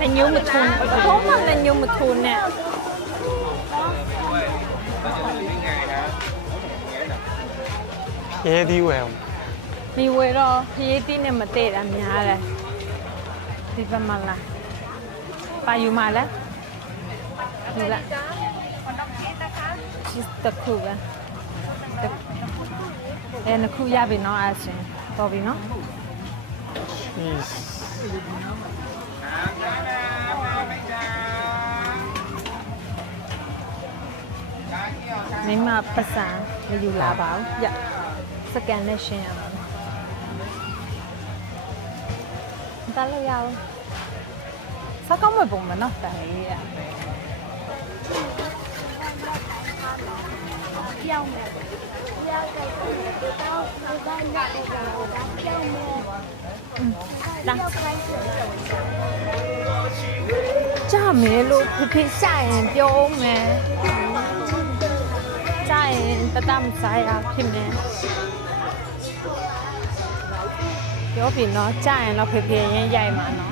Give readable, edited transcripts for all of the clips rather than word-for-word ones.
Là nhiều một thùng, có mà là nhiều một thùng nè. Thế đi quẹo. Đi quay rồi, thì tí này mà tệ làm nhà này. Đi vào mà là. Bà yêu mà là. Đi lại. Chỉ tập khu à. Em nó khu gia vì nó ai xem. To vì nó. Nếu mà bắt sáng thì dù là báo. Dạ. Scan này xem. Ta lâu nhau. Sao có một vùng mà nó tại cha mẹ luôn thì sai cho mẹ sai ta tâm sai à thì mẹ chỗ vì nó sai nó phải như vậy mà nó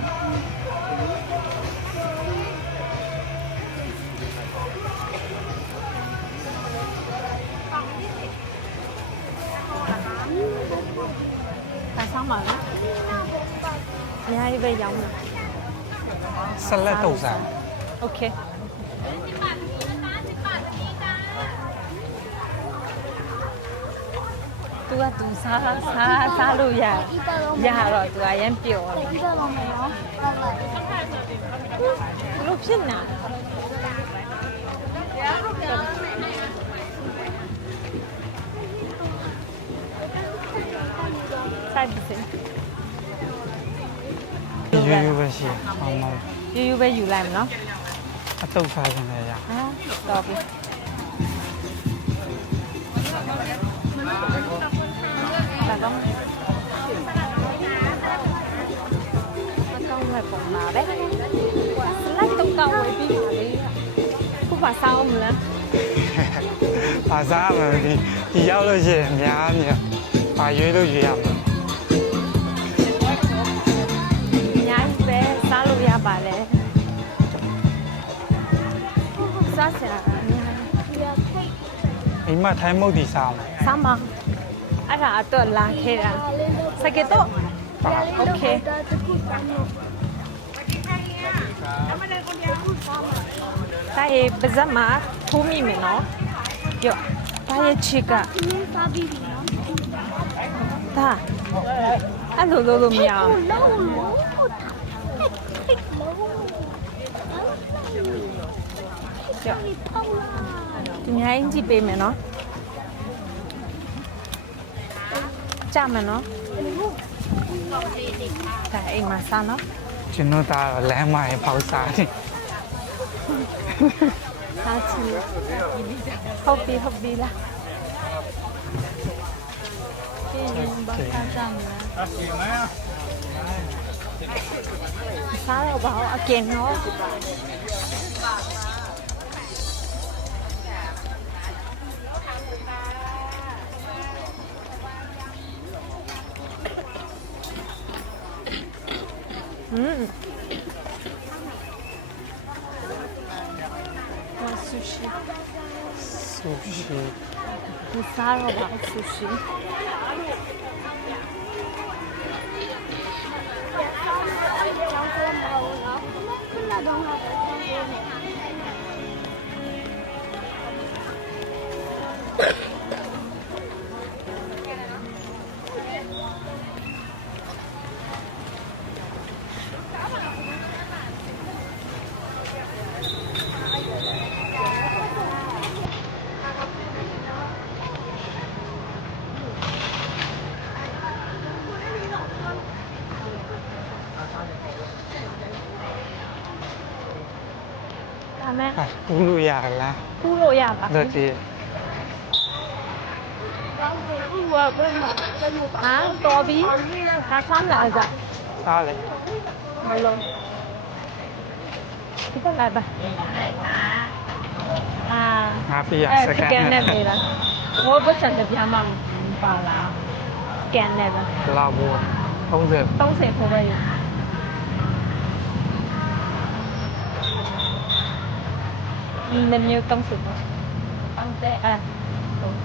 tại sao mà nó nhà đi về giống nè Salad tàu giả. ok tôi xa luôn già rồi tôi ai em biểu lúc xin nào sai bị gì Yêu về gì? yêu về dù làm nó Tàu phá cái này à? Rồi bà con là còn mà đấy lách tông câu ấy đi mà đi không phải sao không nữa Bà ra mà thì giao lưu gì nhà nhỉ? Bà dưới đâu gì à? nhà bé sao luôn ya bà đấy sao sẽ Ý mà thấy mẫu thì sao? sao mà anh là tôi là khi là sao cái tốt ok tại bây giờ mà thu mi mình nó kiểu tại chị cả ta anh lù mèo nhà anh chị bé mẹ nó cha mà nó tại em mà sao nó Chúng nó ta lẽ mày pháo xá đi. sao chị học đi là sao đâu bảo kèn nó sushi Sushi. Thì sao rồi bảo sushi mẹ Ulu ya là. Ulu ya bà Được thì. hả to bí hả sáng lại rồi Sao lại? ngồi luôn kita lại bà Happy à? scan này về là ngồi bất chợt được nhà mầm vào là scan này bà Là buồn. Không được. tông sẽ không vậy menu 30ပေါ့အဲ့ဟုတ်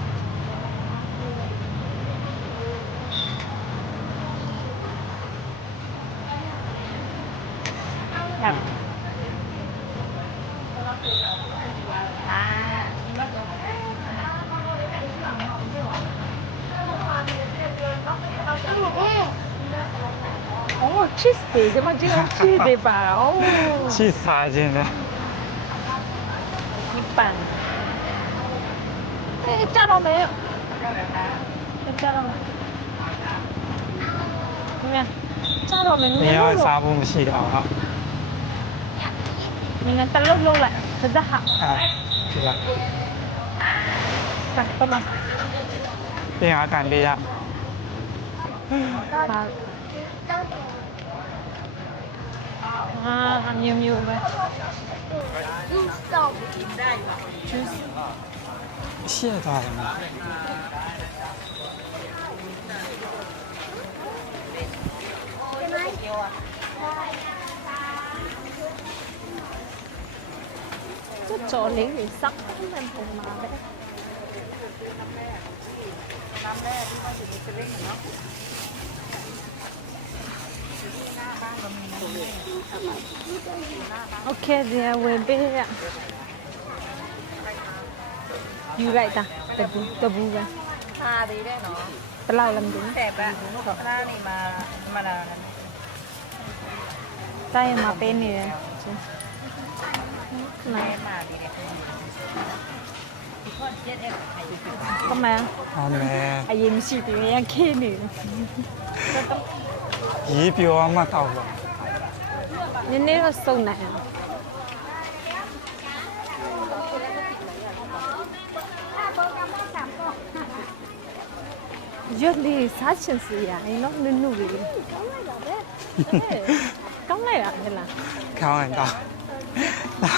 哦，cheese 的，怎么这种 cheese 的吧？哦， ချစ်စားခြင်းလဲ 板。哎，炸到没有？炸到没？怎么样？炸到没？ နေရာစားဖို့မရှိတော့ဟာ 你看，打漏漏了，真的好。 အဲဒီလား 来，爸妈。 ပြင်အားကန်ပေးရ 好。啊，牛牛呗。 ရှေ့သွားတယ်မလား 这左里里塞咁樣同埋咧。OK， ဒီဝင်ပေးရယူလိုက်တာတပူပဲ ဟာသေးတယ်နော် ဘယ်လောက်လဲမသိဘူး တဲ့ပါခဏနေမှာမလာ တိုင်းမှာပေးနေတယ်ချင်းခဏ နေမှာသေးတယ်ဒီခေါက်ကျက်တဲ့ခိုင် ကမန် ဟောမယ် အရင်မရှိသေးဘူးရန်ခင်းနေတယ် ရေပြောအောင်မှတောက်လို့ နည်းနည်းတော့စုံနိုင်တယ်ရွက်လေးစားချင်စီရရင်တော့နုနုလေးကောင်းလိုက်တာဟဲ့လား ခေါင်းရင်တောက်ဒါ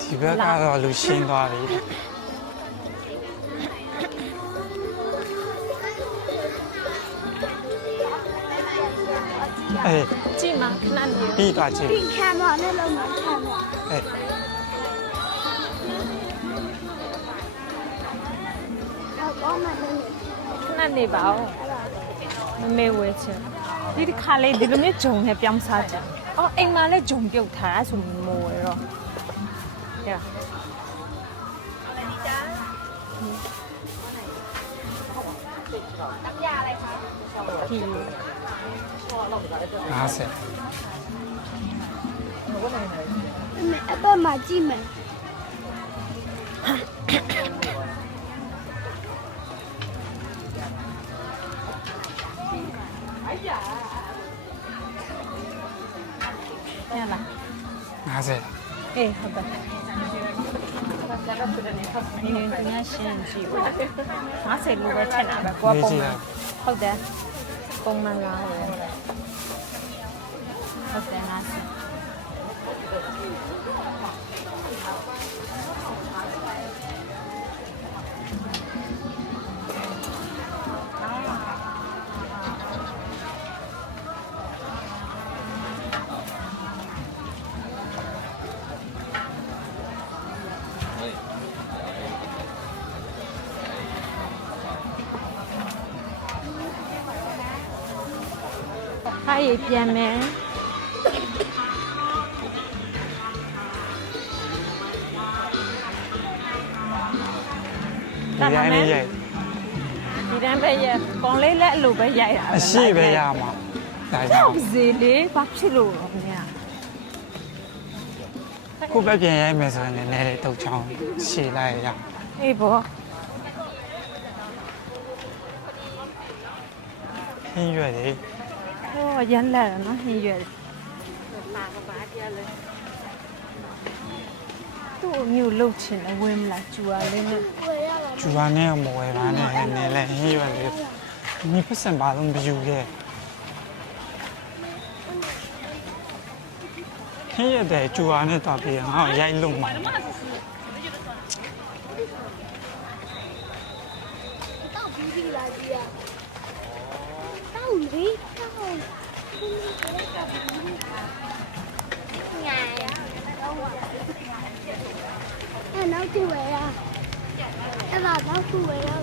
ဒီဘက်ကတော့လူရှင်းသွားပြီ အေး ကြည့်မှာခဏနေ ပြီးသွားကြည့် 看嘛，那老难看嘛。 အေး 我买的 ခဏနေပါဦးမမေဝဲချင်ဒီတစ်ခါလေးဒီလိုမျိုးဂျုံနဲ့ပြောင်းစားကြအော်အိမ်မှာလည်းဂျုံပြုတ်ထားဆိုမဝဲတော့ရဒီ 50 阿爸买进门， ရလား 50 အေးဟုတ်တယ်ဒီနေ့သူများရှင်းကြည့်ပါ50လိုပဲထက်တာပဲကိုကပုံမှန်ဟုတ်တယ်ပုံမှန်လားဟုတ်တယ်50ဟာရပြန်မယ် ဒီတိုင်းလေးရိုက် ဒီတန်းပဲရကောင်းလေးလက်အလိုပဲရိုက်တာ အရှိပဲရမှာဒါကြော တော င့် က်စီလေးဘာဖြစ်လို့လဲ ကိုပဲပြန်ရိုက်မယ်ဆိုရင်လည်းနည်းနည်းတုတ်ချောင်းရှည်လိုက်ရ အေးဘော ဟင်းရွက်လေ ဟိုရမ်းလာနော်ဟင်းရွယ်သူ့အမျိုးလှုပ်ချင်တယ်ဝင်မလားကျူရလေးနဲ့ ကျူပါနဲ့မဝယ်ပါနဲ့နည်းလည်းဟင်းရွက်လေမိပတ်စံပါလုံးမယူခဲ့ဟင်းရွက်တဲ့ကျူပါနဲ့တော့ပြီးငါ့ကိုရိုက်လို့မှာ 到皮皮来的呀。到လေညာအဲ့နောက်ကြည့်ဝဲရအဲ့ဒါနောက်ကြည့်ဝဲရလား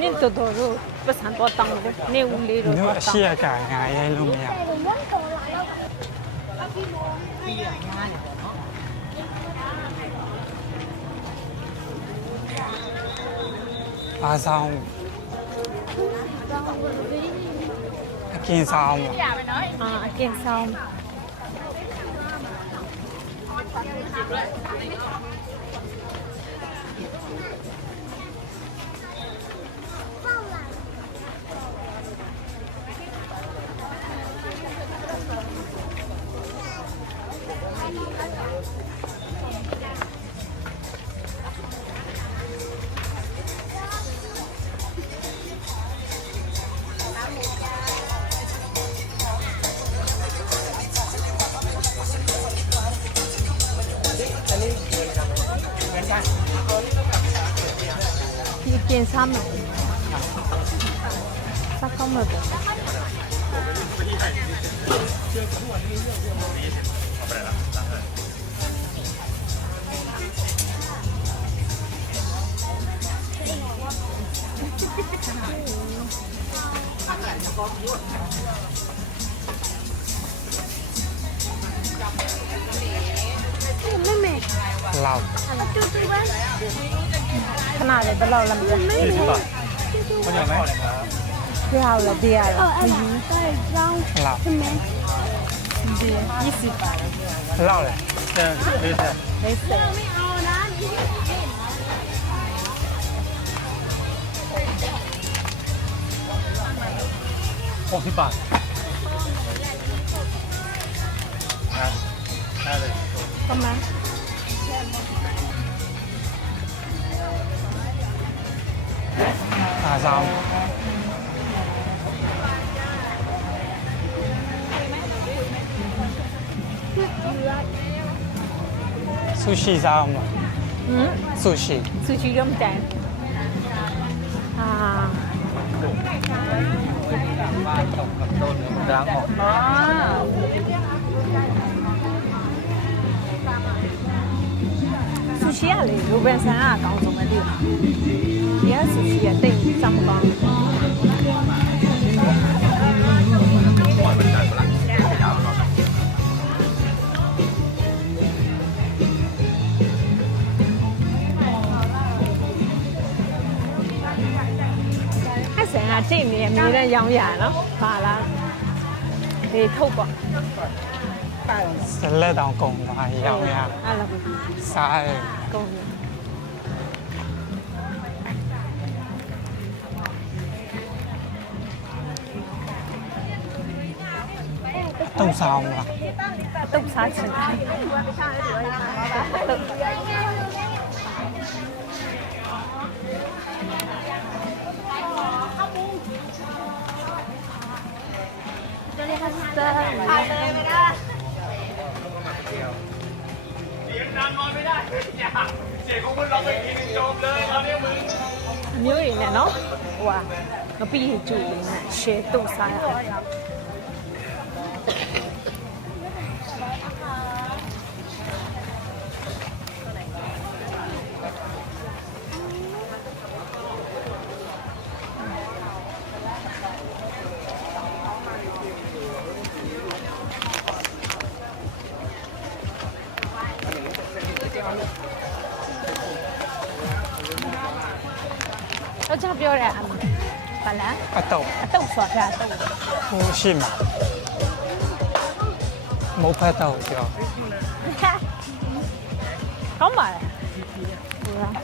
နင့်တော်တော်တို့ပတ်စံတော့တောင်းတယ်နေဦးလေးတို့ တို့ တော့ အ တော ရှိ င်း ရကငါရဲလို့မရ ပြီးရငားနေပေါ့နော် ဘာဆောင်အကင်ဆောင် အာအကင်ဆောင် ဒီအကင်ဆောင်မယ်စကောင်းမယ်ပေါ့ 妹妹， လောက် 嘟嘟呗， ခဏလေးဘယ်လောက်လဲမသိ 妹妹， ဟုတ်ကြမယ် ဘူးပြရလို့ပြရ 哦， တော့ 哎妈，再张 လောက် 什么？ ဒီ20ပါလေ လောက်လေ40 40 60ပါအဲ့ဒါ ကမန်း ဘာဆောင်ဆူရှီဆောင်မ ဟမ် ဆူရှီ ဆူချီတော့မတန်အာ ဒါအောင် ဆူရှီကလေရိုဘန်ဆန်ကအကောင်းဆုံးပဲဒီကဆူရှီကတိတ်စမ်းမကောင်းအဲ့ဆန်ကတိတ်နေအမြဲတမ်းရောင်းရနော်ပါလားဒီထုတ်ပေါ့ စလက်တောင်ကုန်ပါရောင်းရ အဲ့လို စားရ ကုန်ပြီ တုံဆောင်ပါ တုတ်စားချင်တယ်တုတ်မျိုးရည်နဲ့နော်ဟိုကငပိကျူလေးနဲ့ရှယ်တုတ်စားရအောင်တော့ကြောက်ပြောတဲ့အမဘာလဲ အတော့ အတုတ်ဆိုတာအတုတ် ဟိုရှိမှာမဟုတ်ဖတ်တော့ပြော ကောင်းပါလေဟုတ်လား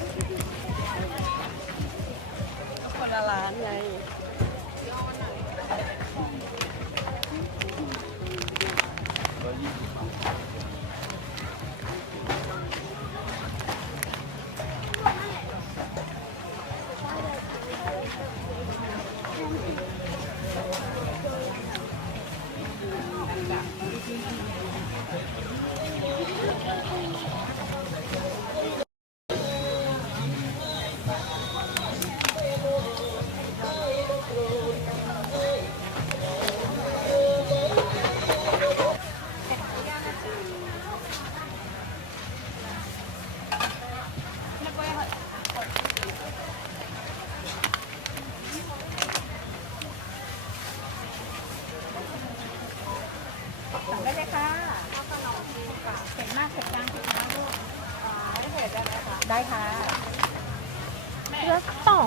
คนละร้านไง ได้ค่ะแล้วต้อง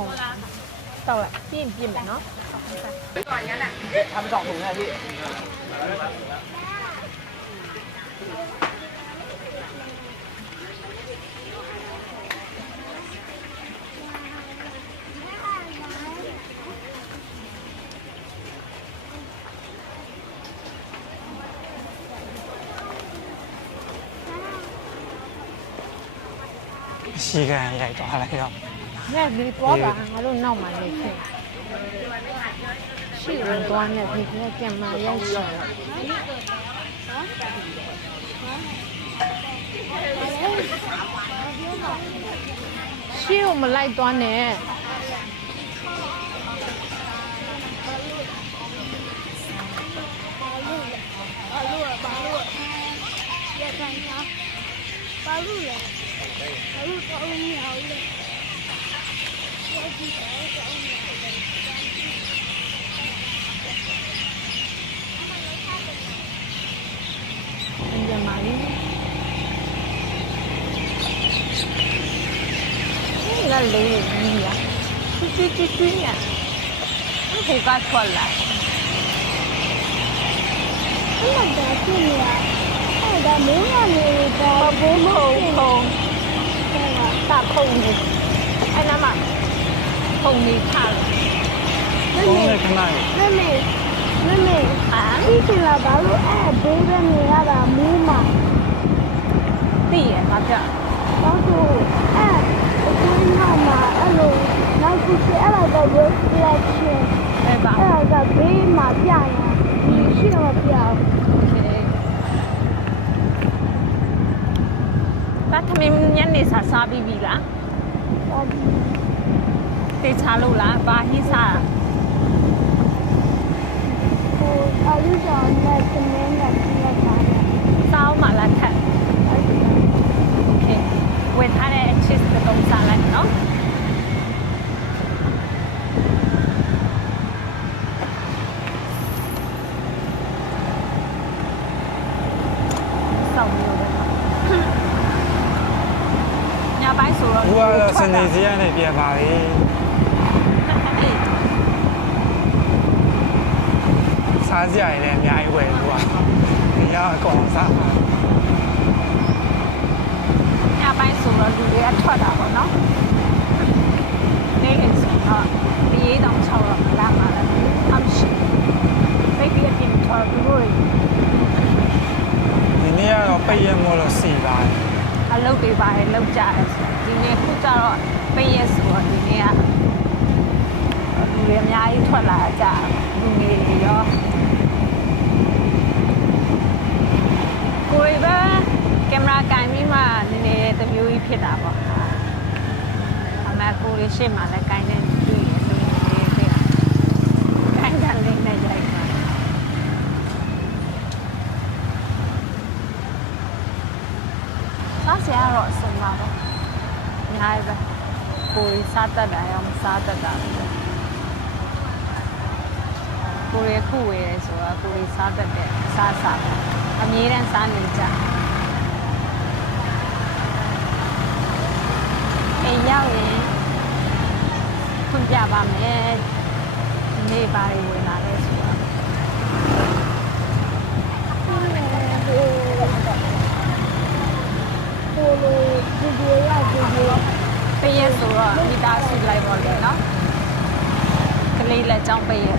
ต่อพี่พิมพ์เนาะ ทำไป2 ถุงนะพี่ ရှိကန်ရိုက်သွားလိုက်တော့ เนี่ยဒီတော့ပါငါတို့နောက်မှနေဖြစ်ရှိရင်တော့เนี่ยဒီကပြန်มาရိုက်ရှော့ရှိကိုမလိုက်သွားနဲ့ ဘာလို့လဲဘာလို့တော့မရဘူးလဲ ပြန်มาလေนี่ละလေးကြီးอ่ะကျွတ်เนี่ยဟိုကထွက်လာ အဲ့ဒါဖြစ်နေတာအဲ့ဒါမင်းကနေတော့ ဘိုးမဟုတ်ဖုံတာဖုံနေအဲ့နာမှာဖုံနေထားတယ် ဘုံနဲ့ခဏလေး မမေဒီကလာဘာလို့အဲ့ဘေးကနေရတာမူးမှာ သိရမှာပြ ဘာလို့အဲ့ဒီမှာအဲ့လိုနောက်ခုချအဲ့ဒါက reflection အဲ့ပါ အဲ့ဒါကဘေးမှာပြရဒီရှိတော့ပြအောင် တာသမင်းညနေစားပြီးပြီလား ဟုတ်ပြီ တေချာလို့လားဘာဟိစား ဟိုအလူဆောင်နဲ့သမင်းနဲ့ပြရတာလေ စောင်းမှလားထက်โอเคဝယ်ထားတဲ့ cheese တုံးစားလိုက်နော်စောင်းလို့ညပိုင်းဆိုတော့ သူကတော့စနေစီကနေပြန်ပါလေစားစရာတွေလည်းအများကြီးဝယ်သူကဒီကအကောင်စားမှာ ညပိုင်းဆိုတော့လူတွေကထွက်တာပေါ့နော်နေ့အိမ်ဆိုတော့ဒီရေးတောင်6တော့လာမှာလည်းအမရှိပိတ်ပြီးအပြင်ထွက်သူတို့ ဒီနေ့ကတော့ပိတ်ရမို့လို့စီပါတယ် အလုပ်တွေပါတယ်လုပ်ကြတယ်ဆိုဒီနေ့ခုကျတော့ပိတ်ရက်ဆိုတော့ဒီနေ့ကလူတွေအများကြီးထွက်လာကြလူငယ်တွေရောကိုယ်ပဲကင်မရာကင်ပြီးမှနည်းနည်းတမျိုးကြီးဖြစ်တာပေါ့အမေကိုယ်ရှိမှလည်းကင်နေတွေ့ရလူငယ်တွေကကင်တယ်လေးနဲ့ရိုက်ပါစားစရာတော့အစမှာပေါ့အများကြီးပဲကိုယ်စားတတ်တာရောမစားတတ်တာပဲကိုယ်ရခုဝယ်ရဲဆိုတာကိုယ်စားတတ်တဲ့စားစားအမြဲတမ်းစားနေကြအိမ်ရောက်ရင်ဖွင့်ပြပါမယ်ဒီနေ့ဘာတွေဝင်လာလဲဆိုတာ ဟိုလိုဒီဒီရဒီဒီ ပေးရဆိုတော့မိသားစုလိုက်ပါလေနော်ကလေးလက်ကြောင်းပေးရ